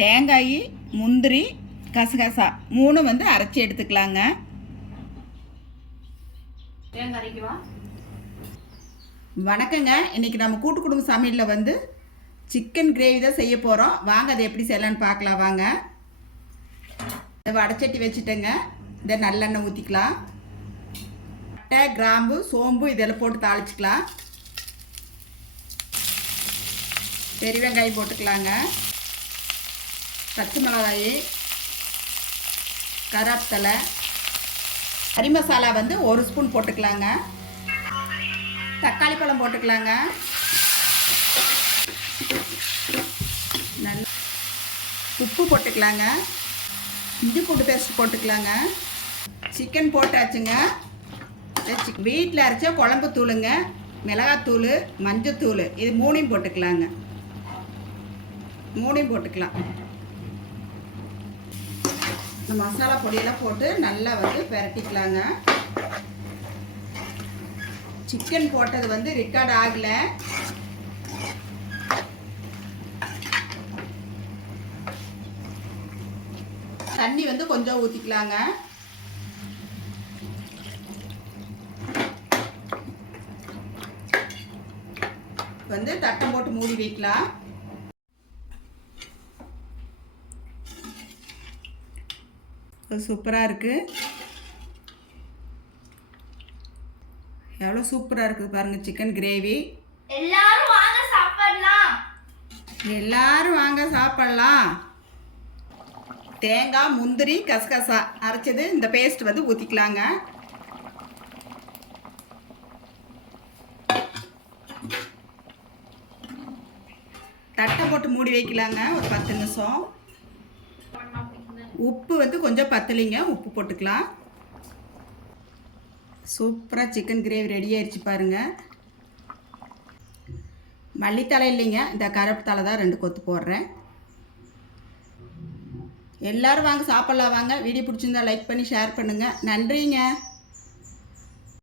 தேங்காய், முந்திரி, கசகசா 3 வந்து அரைச்சி எடுத்துக்கலாங்க. தேங்காய் அரைக்குவா. வணக்கங்க. இன்றைக்கி நம்ம கூட்டு குடும்ப சமையலில் வந்து சிக்கன் கிரேவி தான் செய்ய போகிறோம். வாங்க அதை எப்படி செய்யலான்னு பார்க்கலாம். வாங்க. வடைச்சட்டி வச்சுட்டேங்க. இதை நல்லெண்ணெய் ஊற்றிக்கலாம். பட்டை, கிராம்பு, சோம்பு இதெல்லாம் போட்டு தாளிச்சிக்கலாம். பெரிய வெங்காயம் போட்டுக்கலாங்க. பச்சை மிளகாய், கருவேப்பிலை, கறி மசாலா வந்து 1 ஸ்பூன் போட்டுக்கலாங்க. தக்காளி பழம் போட்டுக்கலாங்க. நல்ல உப்பு போட்டுக்கலாங்க. இஞ்சி பூண்டு பேஸ்ட் போட்டுக்கலாங்க. சிக்கன் போட்டாச்சுங்க. வீட்டில் அரைச்ச குழம்பு தூளுங்க, மிளகாத்தூள், மஞ்சத்தூள் இது 3 போட்டுக்கலாங்க. 3 போட்டுக்கலாம். இந்த மசாலா பொடியெல்லாம் போட்டு நல்லா வந்து பிரட்டிக்கலாங்க. சிக்கன் போட்டது வந்து ரெக்கார்ட் ஆகலை. தண்ணி வந்து கொஞ்சம் ஊற்றிக்கலாங்க. வந்து தட்டம் போட்டு மூடி வைக்கலாம். சூப்பராக இருக்குது. எவ்வளோ சூப்பராக இருக்குது பாருங்கள் சிக்கன் கிரேவி. எல்லாரும் வாங்க சாப்பிடலாம். எல்லாரும் வாங்க சாப்பிடலாம். தேங்காய், முந்திரி, கசகசா அரைச்சது இந்த பேஸ்ட் வந்து ஊற்றிக்கலாங்க. தட்டை போட்டு மூடி வைக்கலாங்க ஒரு 10 நிமிஷம். உப்பு வந்து கொஞ்சம் பத்தலைங்க, உப்பு போட்டுக்கலாம். சூப்பராக சிக்கன் கிரேவி ரெடி ஆயிடுச்சு பாருங்கள். மல்லித்தலை இல்லைங்க, இந்த கருவேப்பிலை தான் 2 கொத்து போடுறேன். எல்லோரும் வாங்க சாப்பிட்லாம். வாங்க. வீடியோ பிடிச்சிருந்தா லைக் பண்ணி ஷேர் பண்ணுங்கள். நன்றிங்க.